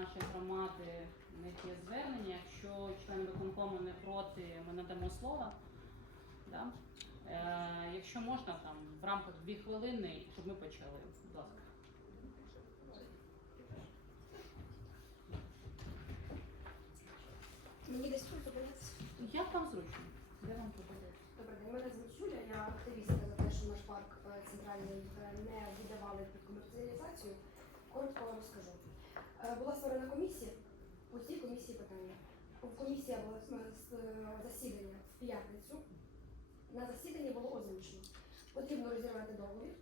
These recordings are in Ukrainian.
нашої громади в них є звернення. Якщо член виконкому не проти, ми надамо слово. Да? Е, Якщо можна, там в рамках дві хвилини, щоб ми почали. Будь ласка. Мені десь тут подивитися. Як вам зручно? Де вам подобається? Добрий день, мене звуть Юля, я активістка за те, що наш парк е, центральний е, не віддавали під комерціалізацію. Коротко вам розкажу. Була створена комісія, у цій комісії питання. Комісія була е, е, засідання в п'ятницю. На засіданні було озвучено. Потрібно розірвати договір,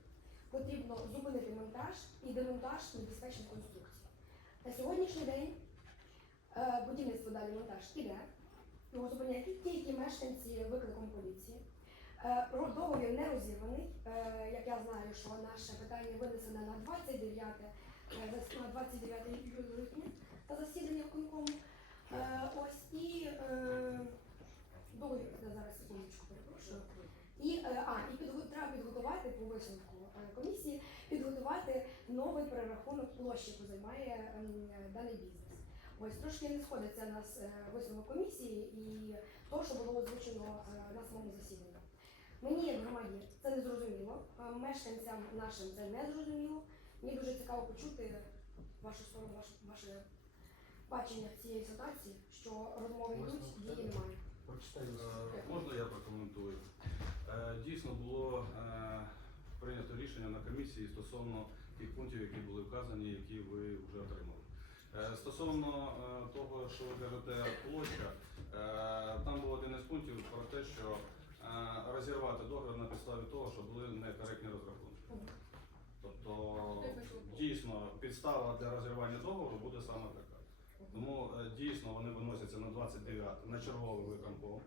потрібно зупинити монтаж і демонтаж небезпечних конструкцій. На сьогоднішній день е, будівництво далі монтаж іде. Його зупиняють тільки мешканці викликом поліції. Договір не розірваний. Як я знаю, що наше питання винесено на 29, е, зас- на 29 липня на засідання виконкому. Е, Ось і е, договір я зараз секундочку перепрошую. І, е, а, і підго- треба підготувати по висновку е, комісії, підготувати новий перерахунок площі, яку займає ем, даний бізнес. Ось трошки не сходиться нас е, висновок комісії і то, що було озвучено е, на самому засіданні. Мені як громаді це не зрозуміло, е, мешканцям нашим це не зрозуміло. Мені дуже цікаво почути вашу сторону, ваше, ваше бачення цієї ситуації, що розмови йдуть, дії немає. Е, Можна я прокоментую? Е, Дійсно було е, прийнято рішення на комісії стосовно тих пунктів, які були вказані, які ви вже отримали. Стосовно того, що ви кажете, площа, там був один із пунктів про те, що розірвати договір на підставі того, що були некоректні розрахунки. Тобто дійсно підстава для розірвання договору буде саме така. Тому е, дійсно вони виносяться на 29 на черговий виконком,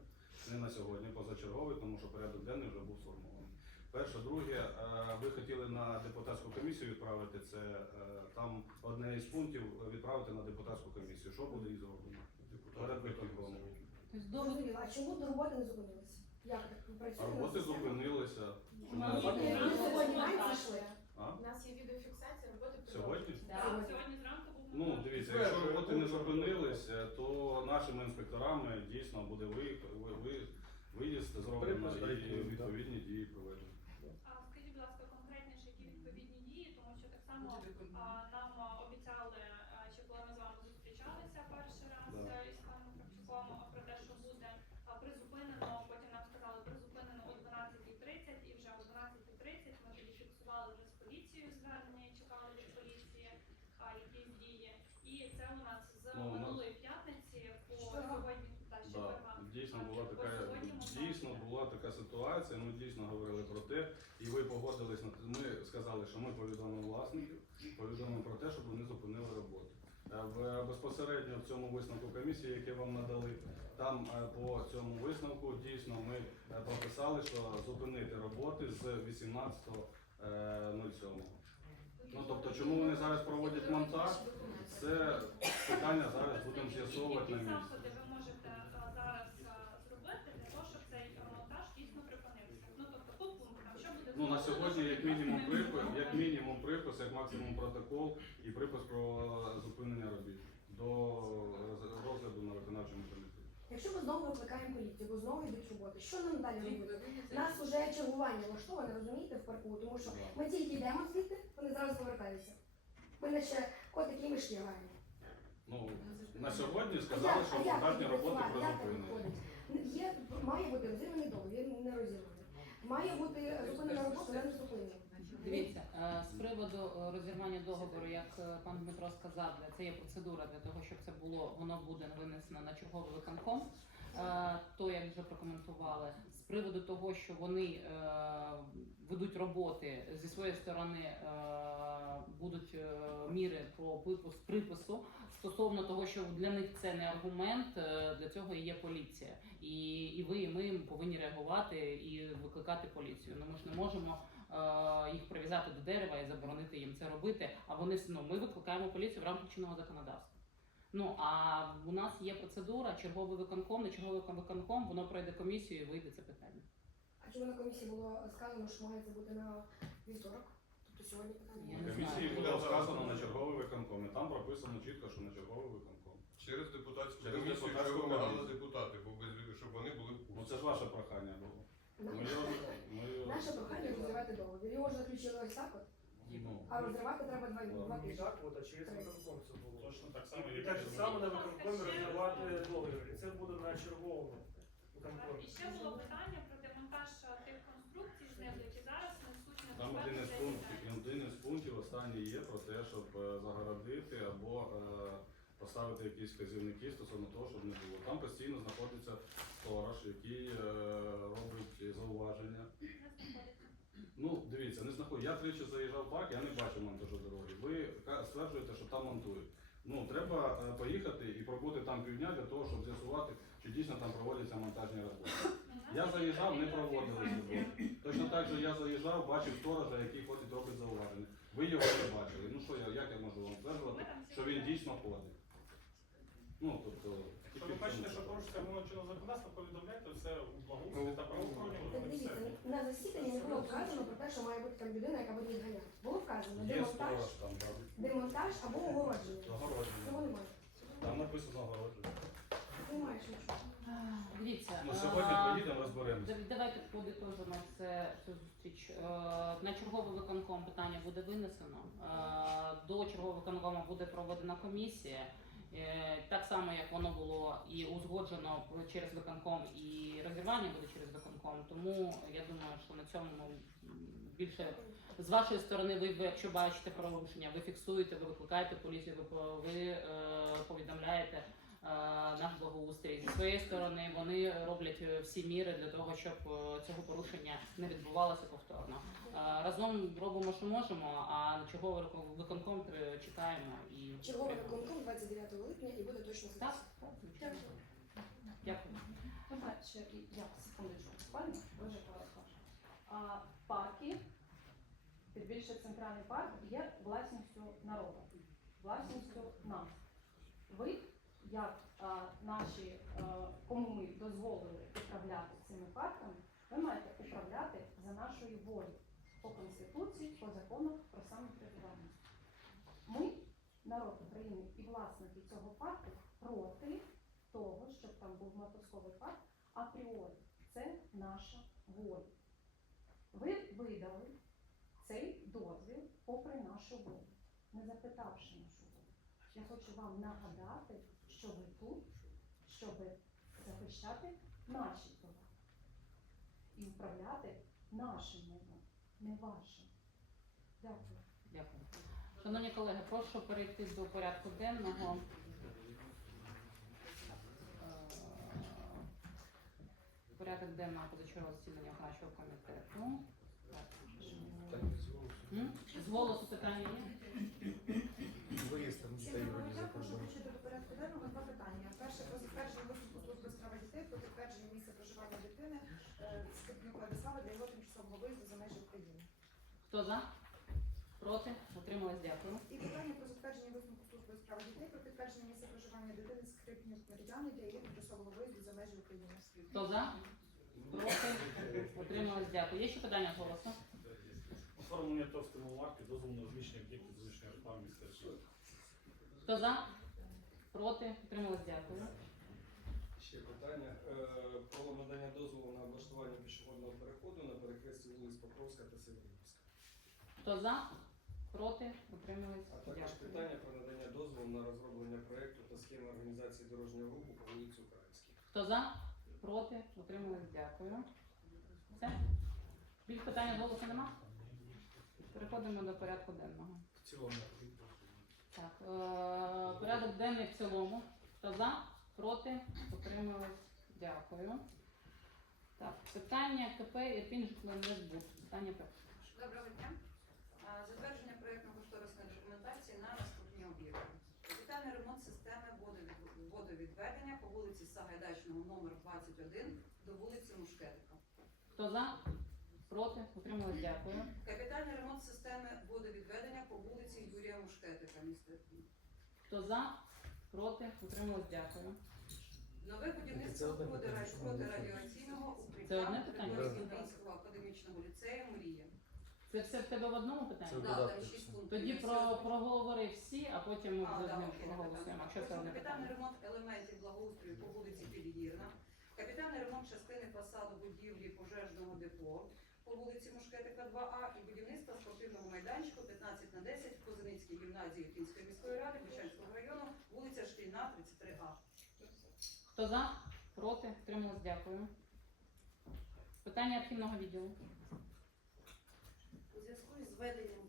не на сьогодні, позачерговий, тому що порядок денний вже був сформований. Перше, друге, е, ви хотіли на депутатську комісію відправити це. е, Там одне із пунктів відправити на депутатську комісію. Що буде із зроблено? Перед виконкомом. Тобто Зрозуміло. А чому до роботи не зупинилися? Як А роботи зупинилися. Ми сьогодні зійшли. А? У нас є відеофіксація роботи Сьогодні? Да. Сьогодні зранку був Ну, дивіться, якщо роботи не зупинилися, то нашими інспекторами дійсно буде ви- ви- ви- виїзд зроблено і відповідні дії проведені. А скажіть, будь ласка, конкретніше, які відповідні дії, тому що так само а, нам а, обіцяли, а, чи коли ми з вами зустрічалися перший раз Да. е, із паном Кравчуком а, про те, що буде а, призупинено, потім нам сказали призупинено о 12.30 і вже о 12.30 ми тоді фіксували вже з поліцією звернення і чекали від поліції а, якісь дії. І це у нас з Ну, у нас- минулої п'ятниці по Четверга. сьогодні та Да, четверга. дійсно А, була по така сьогодні ми дійсно бачимо. Була така ситуація. Ми дійсно говорили про те, і ви погодились. Ми сказали, що ми повідомимо власників, повідомимо про те, щоб вони зупинили роботу. Е, В безпосередньо в цьому висновку комісії, яке вам надали, там е, по цьому висновку дійсно ми е, прописали, що зупинити роботи з 18.07. Ну тобто, чому вони зараз проводять монтаж? Це питання зараз будемо з'ясовувати на місці. заходи ви можете а, зараз а, зробити для того, щоб цей монтаж дійсно припинився? Ну тобто по пунктам, що буде Ну на сьогодні як мінімум припис, як мінімум припис, як максимум протокол і припис про зупинення робіт до розгляду на виконавчому комітеті. Якщо ми знову викликаємо поліцію, бо знову йдуть роботи, що нам далі робити? Нас вже чергування влаштоване, розумієте, в парку, тому що ми тільки йдемо звідти, вони зразу повертаються. Ми не ще котики і мишки граємо. Ну на сьогодні А сказали, як- що а як контактні роботи працювати? Як призупинені. Є, має бути розірваний договір, він не розірваний. Має бути зупинена робота, вона не зупинена. Дивіться, е, з приводу е, розірвання договору, як е, пан Дмитро сказав, для- це є процедура для того, щоб це було, воно буде винесено на черговий виконком. Е, То як вже прокоментували, з приводу того, що вони е, ведуть роботи зі своєї сторони, е, будуть міри про випуск припису стосовно того, що для них це не аргумент, для цього і є поліція, і, і ви, і ми повинні реагувати і викликати поліцію. Ну ми ж не можемо їх прив'язати до дерева і заборонити їм це робити. А вони ну, ми викликаємо поліцію в рамках чинного законодавства. Ну а у нас є процедура, черговий виконком, не черговий виконком, воно пройде комісію і вийде це питання. А чому на комісії було сказано, що має це бути на вівторок? Тобто сьогодні питання. Я не комісії знаю. буде сказано на черговий виконком. І там прописано чітко, що на черговий виконком. Через депутатську Через комісію депутатську ви вимагали комісію. депутати. ваше прохання було? Наше, Моє, моє, наше прохання розірвати договір. Його ж заключили ось так от, ну, а розривати треба два, два І тижні. так, от, а через виконком це було. точно так само, І як так само на виконкомі розірвати договір. І це буде на черговому виконкомі. І ще було питання про демонтаж е, тих конструкцій знизу, які зараз несуть Там один із пунктів, один із пунктів останній є про те, щоб е, загородити або е, поставити якісь вказівники стосовно того, щоб не було. Там постійно знаходиться сторож, який е, робить зауваження. Ну, дивіться, не знаходжу. Я тричі заїжджав в парк, я не бачу монтажу дороги. Ви стверджуєте, що там монтують. Ну, треба е, поїхати і пробути там півдня для того, щоб з'ясувати, чи дійсно там проводяться монтажні роботи. Я заїжджав, не проводилися роботи. Точно так же я заїжджав, бачив сторожа, який ходить робить зауваження. Ви його не бачили. Ну що я, як я можу вам стверджувати, що він дійсно ходить? Ну, тобто, тільки ви в бачите, цьому. Що порушиться вимоги чинного законодавства, повідомляйте все у благоустрій та правоохоронні органи. дивіться, на засіданні не було вказано про те, що має бути там людина, яка буде відганяти. Було вказано Є демонтаж, сторож там, да. демонтаж або огородження. Цього немає. Там написано огородження. Немає що. Дивіться, Ну, е, сьогодні поїдемо, розберемося. Дав- Давайте подитожимо це цю зустріч. Е, На черговий виконком питання буде винесено. Е, До чергового виконкому буде проведена комісія. Е, Так само, як воно було і узгоджено через виконком, і розірвання буде через виконком. Тому я думаю, що на цьому більше з вашої сторони, ви, якщо бачите порушення, ви фіксуєте, ви викликаєте поліцію, ви, ви е, повідомляєте наш благоустрій. Зі своєї сторони вони роблять е, всі міри для того, щоб е, цього порушення не відбувалося повторно. Е, Разом робимо, що можемо, а на черговий виконком е, чекаємо і Черговий виконком 29 липня і буде точно так, так. Дякую. Дякую. Можна ще я секундочку, буквально дуже коротко. А, парки, тим більше центральний парк, є власністю народу, власністю нас. Ви, як а, наші, а, кому ми дозволили управляти цими парками, ви маєте управляти за нашою волею по конституції, по закону про самоврядування. Ми, народ України і власники цього парку, проти того, щоб там був мотузковий парк, апріорі. Це наша воля. Ви видали цей дозвіл попри нашу волю, не запитавши нашу волю. Я хочу вам нагадати, що ви тут, щоб захищати наші права і управляти нашим майном, не вашим. Дякую. Дякую. Шановні колеги, прошу перейти до порядку денного. Е, Порядок денного позачергового засідання виконавчого комітету. З голосу питання є? Виїзд там Всім дітей прошу включити до порядку денного два питання. Перше про затвердження висновку служби з права дітей, про підтвердження місця проживання дитини е, Степнюк Владислава для його тимчасового виїзду за межі України. Хто за? Проти? Утрималась? Дякую. І питання про затвердження висновку служби з права дітей, про підтвердження місця проживання дитини Скрипнюк Мар'яни для її тимчасового виїзду за межі України. Хто за? Проти? Утрималась? Дякую. Є ще питання голосу? Оформлення ТОВ стимулварки, дозволу на розміщення об'єктів зовнішньої реклами міністерства. Хто за? Проти? Утрималась? Дякую. Ще питання Е, про надання дозволу на облаштування пішохідного переходу на перехресті вулиць Покровська та Северівська. Хто за? Проти? Утрималась? А також Дякую. питання про надання дозволу на розроблення проекту та схеми організації дорожнього руху по вулиці Українській. Хто за? Проти? Утримались? Дякую. Все? Більш питання голосу нема? Переходимо до порядку денного. В цілому. Так, е, порядок денний в цілому. Хто за? Проти? Утримались? Дякую. Так, питання КП Ірпінь житловий Питання перше. Доброго дня. А, Затвердження проєктно-кошторисної документації на наступні об'єкти. Капітальний ремонт системи водовід- водовідведення по вулиці Сагайдачного номер 21 до вулиці Мушкетика. Хто за? Проти? Утримались? Дякую. Капітальний ремонт системи водовідведення по вулиці Юрія Мушкетика, місто Ірпінь. Хто за? Проти? Утримались? Дякую. Нове будівництво проти питання, раді- що ми не протирадіаційного Це укриття одне питання? Григорівського академічного ліцею Мрія. Це все в тебе в одному питанні? Це Да, шість пунктів. Тоді про, проговори всі, а потім ми А, вже з да, ним окей, проголосуємо. Це капітальний ремонт елементів благоустрою по вулиці Підгірна, капітальний ремонт частини фасаду будівлі пожежного депо по вулиці Мушкетика 2А і будівництва спортивного майданчику 15 на 10 в Козиницькій гімназії Кінської міської ради Бучанського району, вулиця Шкільна, 33А. Хто за? Проти? Утримались? Дякую. Питання архівного відділу. У зв'язку із введенням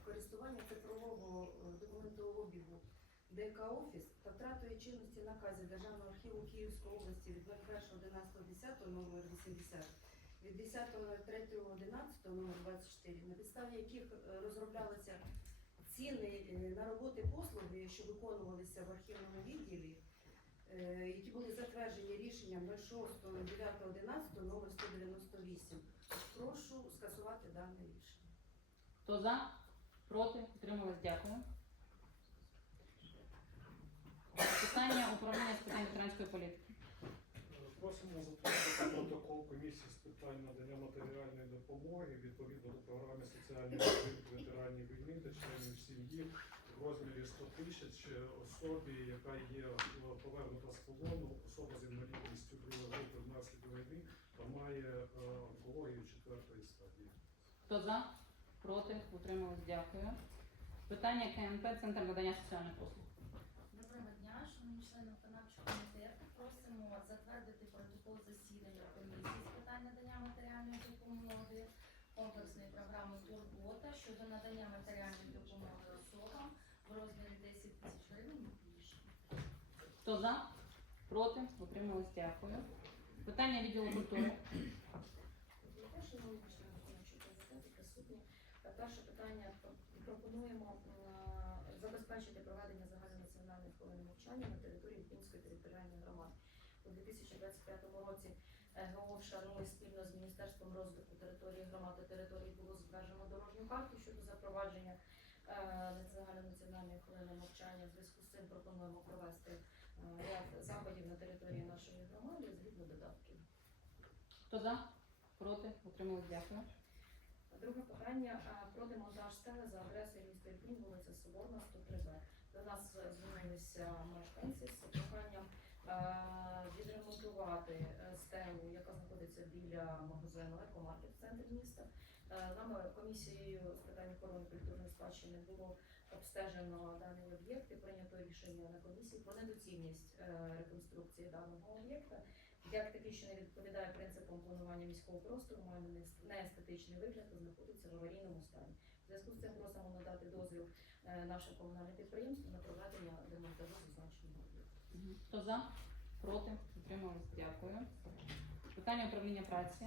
в користування цифрового е, документообігу ДК Офіс та втратою чинності наказів Державного архіву Київської області від 21.11.10 номер 80 від 10.03.11 номер 24, на підставі яких е, розроблялися ціни е, на роботи послуги, що виконувалися в архівному відділі, е, які були затверджені рішенням 06.09.11 номер 198. Прошу скасувати дане рішення. Хто за? Проти? Утримались? Дякую. Питання управління з питань ветеранської політики. Просимо затвердити протокол комісії з питань надання матеріальної допомоги відповідно до програми соціальної підтримки ветеранів війни та членів сім'ї в розмірі 100 тисяч особі, яка є повернута з полону, особа з інвалідністю другої групи внаслідок війни та має е, онкологію четвертої стадії. Хто за? Проти? Утримались? Дякую. Питання КНП Центр надання соціальних послуг. Шановні члени виконавчого комітету. Просимо затвердити протокол засідання комісії з питань надання матеріальної допомоги комплексної програми Турбота щодо надання матеріальної допомоги особам в розмірі 10 тисяч гривень і більше. Хто за? Проти? Утримались? Дякую. Питання відділу культури. Перше питання пропонуємо е, забезпечити проведення загальнонаціональних хвилин мовчання на території Пінської територіальної громади. У 2025 році е, ГО шанує спільно з Міністерством розвитку території громад та територій було затверджено дорожню карту щодо запровадження е, загальнонаціональної хвилини мовчання. В зв'язку з цим пропонуємо провести е, ряд заходів на території нашої громади згідно додатків. Хто за? Проти? Утримались? Дякую. Друге питання про демонтаж стели за адресою міста Ірпінь, вулиця Соборна, 103Б. Нас звернулися мешканці з проханням е, відремонтувати е, стелу, яка знаходиться біля магазину Екомаркет в центрі міста. Е, Нами комісією з питань охорони культурної спадщини було обстежено даний об'єкт і прийнято рішення на комісії про недоцільність реконструкції даного об'єкта як такий, що не відповідає принципам планування міського простору, має не- неестетичний вигляд та знаходиться в аварійному стані. В зв'язку з цим просимо надати дозвіл е, нашим комунальним підприємствам на проведення демонтажу зазначеного об'єкту. Хто за? Проти? Утримались? Дякую. Питання управління праці.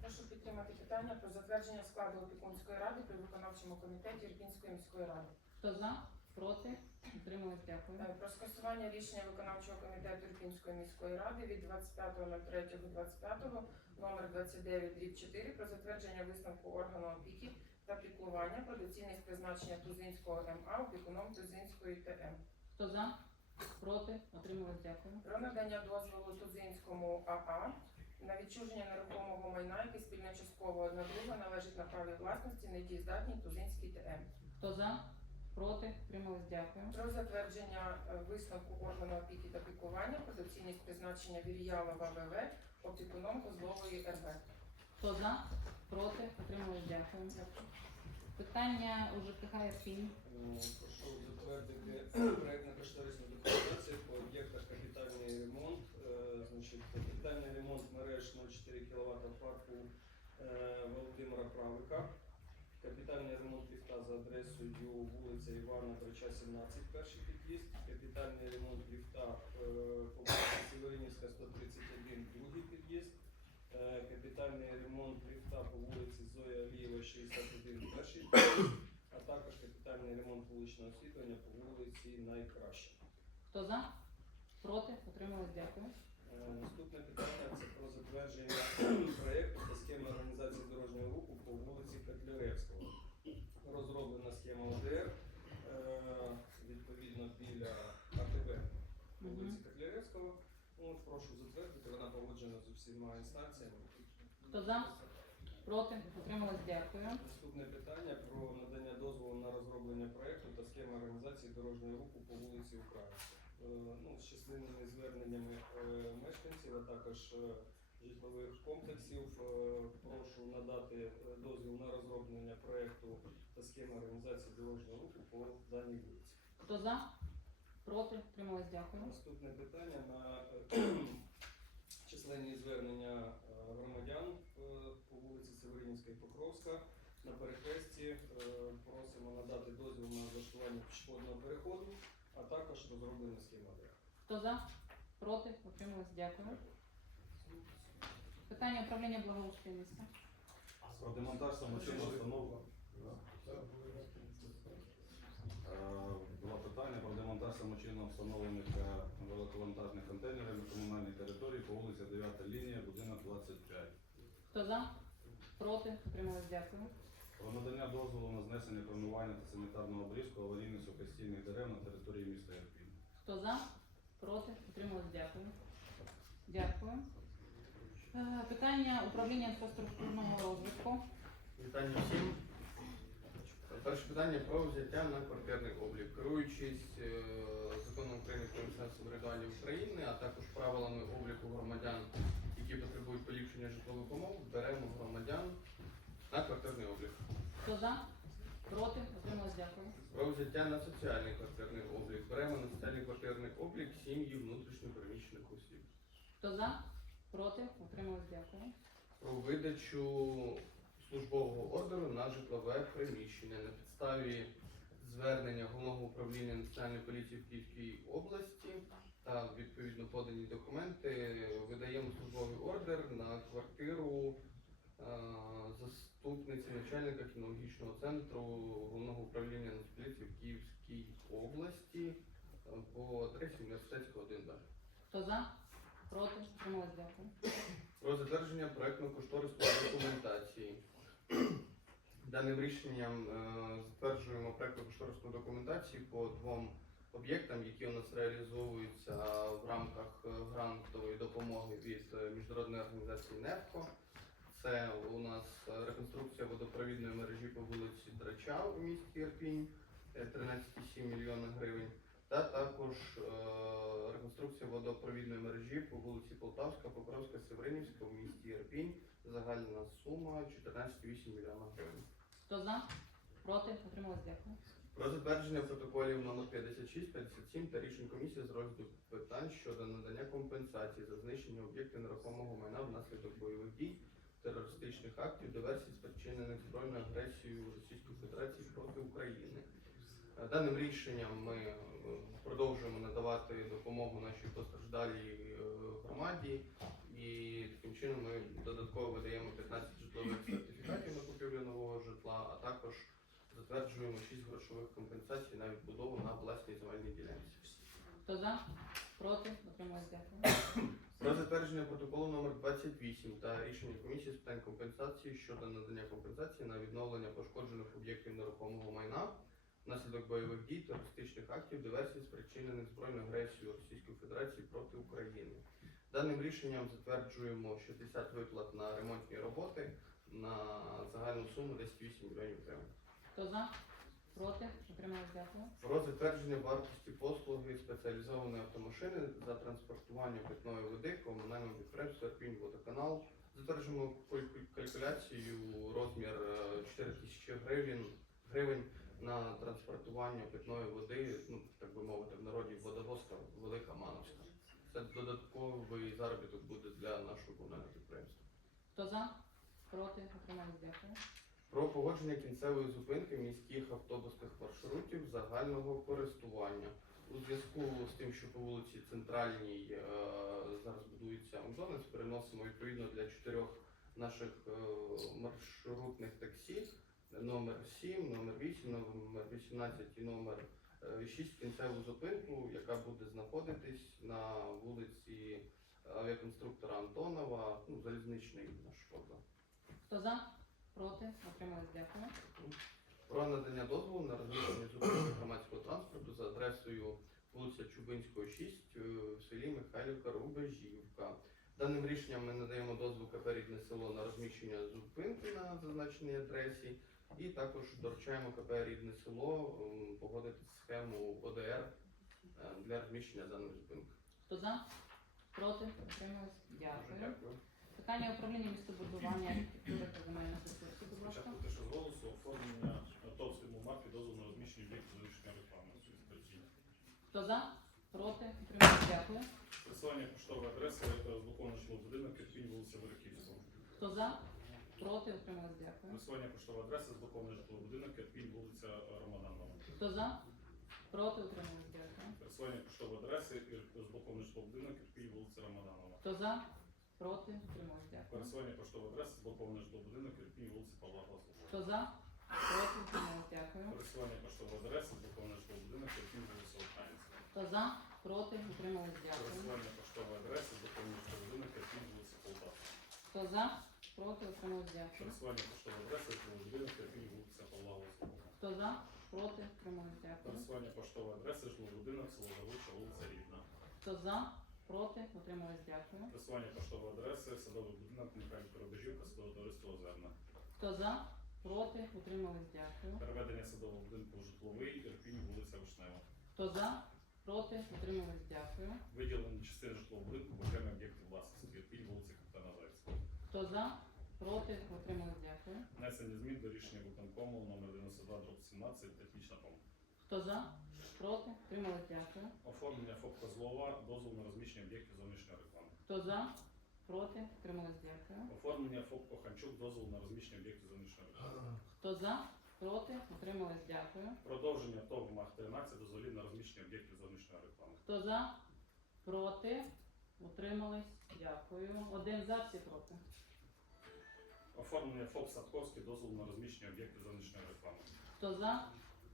Прошу підтримати питання про затвердження складу опікунської ради при виконавчому комітеті Ірпінської міської ради. Хто за? Проти? Утримались? Дякую. Про скасування рішення виконавчого комітету Ірпінської міської ради від 25.03.25 номер 29 дріб 4 про затвердження висновку органу опіки та піклування про доцільність призначення Тузинського МА опікуном Тузинської ТМ. Хто за? Проти? Утримались? Дякую. Про надання дозволу Тузинському АА на відчуження нерухомого майна, яке спільно частково одна друга належить на праві власності недієздатній Тузинській ТМ. Хто за? Проти? Утримались? Дякую. Про затвердження е, висновку органу опіки та піклування про доцільність призначення Вір'ялова ВВ опікуном Козлової РВ. Хто за? Проти? Утримались? Дякую. Питання у ЖКХ Ірпінь. Е, Прошу затвердити проєктно-кошторисну документацію по об'єктах капітальний ремонт. Е, Значить, капітальний ремонт мереж 0,4 кВт в парку е, Володимира Правика. Капітальний ремонт ліфта за адресою вулиця Івана Брича, 17, перший під'їзд. Капітальний ремонт ліфта е, по вулиці Северинівська, 131, другий під'їзд. Е, Капітальний ремонт ліфта по вулиці Зоя Алієва, 61, перший а також капітальний ремонт вуличного освітлення по вулиці Найкраще. Хто за? Проти? Утримались? Дякую. Е, Наступне питання це про затвердження проєкту та схеми організації дорожнього руху по вулиці Котляревського. Розроблена схема ОДР е, відповідно біля АТБ вулиці. Ну, прошу затвердити, вона погоджена з усіма інстанціями. Хто за? Проти? Утримались? Дякую. Наступне питання про надання дозволу на розроблення проєкту та схеми організації дорожнього руху по вулиці Українська. Е, Ну, з численними зверненнями е, мешканців, а також е, житлових комплексів. Прошу надати дозвіл на розроблення проекту та схеми організації дорожнього руху по даній вулиці. Хто за? Проти? Утримались? Дякую. Наступне питання на численні звернення е, громадян е, по вулиці Северинівська і Покровська. На перехресті е, просимо надати дозвіл на влаштування пішохідного переходу, а також розроблення схеми АДР. Хто за? Проти? Утримались? Дякую. Питання управління благоустрою міста. Про демонтаж самочинного встановлення. Два питання про демонтаж встановлених е, великовантажних контейнерів на комунальній території по вулиці 9 лінія, будинок 25. Хто за? Проти? Утримались? Дякую. Про надання дозволу на знесення кронування та санітарного обрізку аварійних сухостійних дерев на території міста Ірпінь. Хто за? Проти? Утримались? Дякую. Дякую. Е, Питання управління інфраструктурного розвитку. Вітання всім. Перше питання про взяття на квартирний облік. Керуючись е, законом України про місцеве самоврядування України, а також правилами обліку громадян, які потребують поліпшення житлових умов, беремо громадян на квартирний облік. Хто за? Проти? Утримались? Дякую. Про взяття на соціальний квартирний облік. Беремо на соціальний квартирний облік сім'ї внутрішньо переміщених осіб. Хто за? Проти? Утримались? Дякую. про видачу службового ордеру на житлове приміщення на підставі звернення головного управління національної поліції в Київській області та відповідно подані документи видаємо службовий ордер на квартиру е, заступниці начальника кінологічного центру головного управління Нацполіції в Київській області по адресі університетська 1 далі. Хто за? Проти? Утримались? Дякую. про затвердження проектно-кошторисної документації. Даним рішенням е, затверджуємо проектно-кошторисну документацію по двом об'єктам, які у нас реалізовуються в рамках е, грантової допомоги від е, міжнародної організації НЕФКО. Це у нас реконструкція водопровідної мережі по вулиці Драча у місті Ірпінь е, 13,7 мільйона гривень. Та також реконструкція водопровідної мережі по вулиці Полтавська, Покровська, Севринівська в місті Ірпінь. Загальна сума 14,8 мільйона гривень. Хто за? Проти? Утримались? Дякую. Про затвердження протоколів номер 56, 57 та рішень комісії з розгляду питань щодо надання компенсації за знищення об'єктів нерухомого майна внаслідок бойових дій, терористичних актів, диверсій, спричинених збройною агресією Російської Федерації проти України. Е, Даним рішенням ми е, продовжуємо надавати допомогу нашій постраждалій е, громаді, і таким чином ми додатково видаємо 15 житлових сертифікатів на купівлю нового житла, а також затверджуємо 6 грошових компенсацій на відбудову на власній земельній ділянці. Хто за? Проти? Утримались? Дякую. Про затвердження протоколу номер 28 та рішення комісії з питань компенсації щодо надання компенсації на відновлення пошкоджених об'єктів нерухомого майна внаслідок бойових дій, терористичних актів, диверсій, спричинених збройною агресією Російської Федерації проти України. Даним рішенням затверджуємо 60 виплат на ремонтні роботи на загальну суму 10,8 мільйонів гривень. Хто за? Проти? Утримались? Дякую. Про затвердження вартості послуги спеціалізованої автомашини за транспортування питної води комунальному підприємству Ірпінь водоканал. Затверджуємо калькуляцію розмір е, 4 тисячі гривень, гривень на транспортування питної води, ну так би мовити, в народі водовозка Велика Мановська. Це додатковий заробіток буде для нашого комунального підприємства. Хто за? Проти? Утримались? Дякую. про погодження кінцевої зупинки міських автобусних маршрутів загального користування. У зв'язку з тим, що по вулиці Центральній е, зараз будується Макдональдс, переносимо відповідно для чотирьох наших е, маршрутних таксі номер 7, номер 8, номер 18 і номер 6 кінцеву зупинку, яка буде знаходитись на вулиці авіаконструктора Антонова, ну, залізничний наш вокзал. Хто за? Проти? Утримались? Дякую. про надання дозволу на розміщення зупинки громадського транспорту за адресою вулиця Чубинського, 6 е, в селі Михайлівка Рубежівка. Даним рішенням ми надаємо дозвіл КП «Рідне село на розміщення зупинки на зазначеній адресі, і також доручаємо КП «Рідне село погодити схему ОДР е, для розміщення даної зупинки. Хто за? Проти? Утримались? Дуже Дякую. дякую. Питання управління містобудування, архітектури та земельних ресурсів, будь ласка. Спочатку те, що з голосу оформлення ТОВ «Стимулмаркет» дозволу на розміщення об'єктів зовнішньої реклами. Хто за? Проти? Утримались? Дякую. Присвоєння поштової адреси зблокований житловий будинок Кирпінь, вулиця Вериківського. Хто за? Проти? Утримались? Дякую. Присвоєння поштової адреси зблокований житловий будинок Кирпінь, вулиця Романанова. Хто за? Проти? Утримались? Дякую. Присвоєння поштової адреси і зблокований житловий будинок Кирпінь, вулиця Романанова. Хто за? Проти? Утримались? Дякую. Пересування поштової адреси зблокований житловий будинок Кирпінь, вулиця Павла Глазова. Хто за? Проти? Утримались? Дякую. Пересування поштової адреси зблокований житловий будинок Кирпінь, вулиця Українська. Хто за? Проти? Утримались? Дякую. Пересування поштової адреси зблокований житловий будинок Кирпінь, вулиця Полтавська. Хто за? Проти? Утримались? Дякую. Пересування поштової адреси житловий будинок Кирпінь, вулиця Павла Глазова. Хто за? Проти? Утримались? Дякую. Пересування поштової адреси житловий будинок село Завуча, вулиця Рідна. Хто за? Проти? Утримались? Дякую. Пересування поштової адреси садовий будинок Михайло Коробежівка, садове товариство Озерна. Хто за? Проти? Утримались? Дякую. Переведення садового будинку в житловий Ірпінь, вулиця Вишнева. Хто за? Проти? Утримались? Дякую. Виділені частини житлового будинку в окремі об'єкти власності Ірпінь, вулиця. Хто за? Проти? Утримались? Дякую. Внесення змін до рішення виконкому номер 92 дроб 17 технічна помилка. Хто за? Проти? Утримались? Дякую. Оформлення ФОП Козлова, дозвол на розміщення об'єктів зовнішньої реклами. Хто за? Проти? Утримались? Дякую. Оформлення ФОП Коханчук, дозвол на розміщення об'єктів зовнішньої реклами. Хто за? Проти? Утримались? Дякую. Продовження ТОВ МАХ-13 дозволів на розміщення об'єктів зовнішньої реклами. Хто за? Проти? Утримались? Дякую. Один за, всі проти. Оформлення ФОП Садковський, дозвол на розміщення об'єктів зовнішньої реклами. Хто за?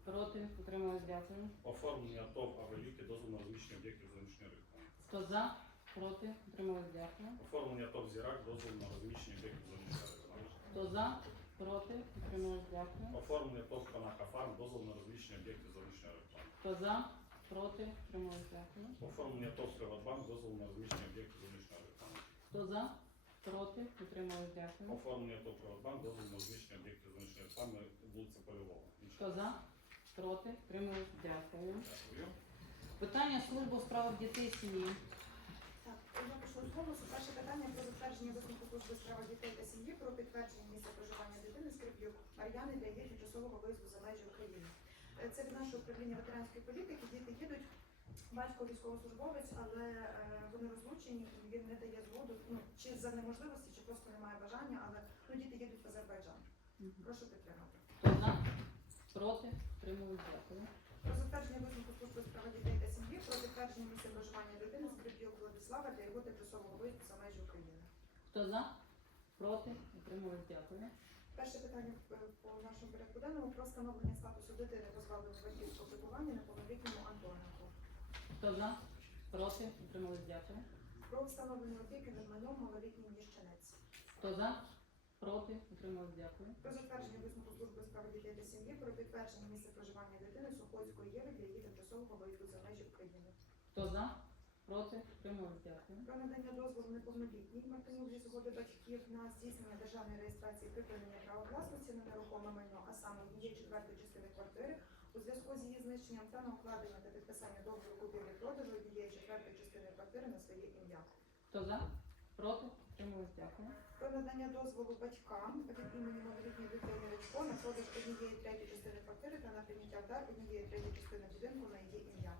Проти? Утримались? Дякую. Оформлення ТОВ Авелюки, дозвол на розміщення об'єктів зовнішньої реклами. Хто за? Проти? Утримались? Дякую. Оформлення ТОВ Зірак, дозвол на розміщення об'єктів зовнішньої реклами. Хто за? Проти? Утримались? Дякую. Оформлення ТОВ Канака Фарм, дозвол на розміщення об'єктів зовнішньої реклами. Хто за? Проти? Утримались? Дякую. Оформлення ТОВ Приватбанк, дозвол на розміщення об'єктів зовнішньої реклами. Хто за? Проти? Утримались? Дякую. Оформлення ТОВ Приватбанк, дозвол на розміщення об'єктів зовнішньої реклами, вулиця Польового. Хто за? Проти? Утримались? Дякую. Дякую. Питання служби у справах дітей і сім'ї. Так, я пишу з голосу. Перше питання про затвердження висновку служби справа дітей та сім'ї про підтвердження місця проживання дитини Скрип'юк Мар'яни для її тимчасового виїзду за межі України. Е, Це від нашого управління ветеранської політики. Діти їдуть, батько військовослужбовець, але е, вони розлучені, і він не дає згоду, ну чи за неможливості, чи просто немає бажання, але ну, діти їдуть в Азербайджан. Прошу підтримати. Хто за? Проти? Утримались? Дякую. Про затвердження висновку служби справа дітей та сім'ї про підтвердження місця проживання дитини Скрип'юк Владислава для його тимчасового виїзду за межі України. Хто за? Проти? Утримались? Дякую. Перше питання е, по нашому порядку денному про встановлення статусу дитини позбавленої батьківського піклування неповнолітньому Антонику. Хто за? Проти? Утримались? Дякую. Про встановлення опіки над майном малолітній міщанець. Хто за? Проти? Утримались? Дякую. Про затвердження висновку служби справ дітей та сім'ї про підтвердження місця проживання дитини Сухоцької Єви для її тимчасового виїзду за межі України. Хто за? Проти? Утримались? Дякую. Про надання дозволу неповнолітній Мартинюк зі згоди батьків на здійснення державної реєстрації припинення права власності на нерухоме майно, а саме її четвертої частини квартири, у зв'язку з її знищенням та на укладення та підписання договору купівлі-продажу її четвертої частини квартири на своє ім'я. Хто за? Проти? Утримались? Дякую. Про надання дозволу батькам від імені малолітньої дитини Речко на продаж однієї третьої частини квартири та на прийняття дар однієї третьої частини будинку на її ім'я.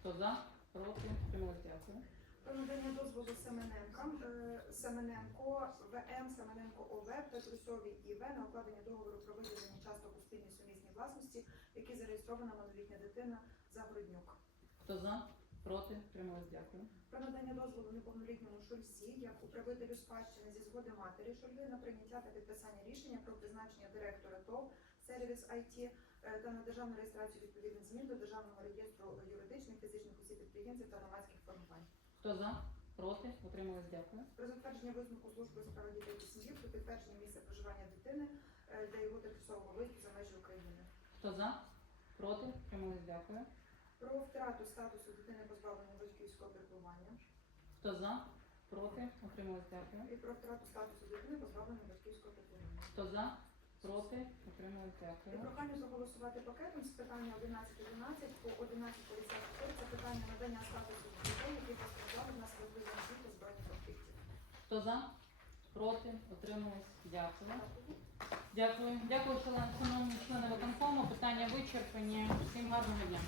Хто за? Проти? Утримались? Дякую. Про надання дозволу Семененкам, е, Семененко ВМ, Семененко ОВ, Петрусьовій ІВ на укладення договору про виділення часток у спільній сумісній власності, в якій зареєстрована малолітня дитина Загороднюк. Хто за? Проти? Утримались? Дякую. Про надання дозволу неповнолітньому Шульсі як управителю спадщини зі згоди матері Шульги на прийняття та підписання рішення про призначення директора ТОВ сервіс IT е, та на державну реєстрацію відповідних змін до державного реєстру юридичних фізичних осіб підприємців та громадських формувань. Хто за? Проти? Утримались? Дякую. Про затвердження висновку служби у справах дітей та сім'ї про підтвердження місця проживання дитини е, для його тимчасового виїзду за межі України. Хто за? Проти? Утримались? Дякую. Про втрату статусу дитини позбавленої батьківського піклування Хто за? Проти? Утримались? Дякую. і про втрату статусу дитини позбавленої батьківського піклування. Хто за? Проти? Утримались? І Дякую. прохання заголосувати пакетом з питання 11.11 по 11.54 це питання надання статусу дітей, які постраждали внаслідок та збройних конфліктів. Хто за? Проти? Утримались? Дякую. Дякую. Дякую, шановні члени виконкому. Питання вичерпані. Всім гарного дня.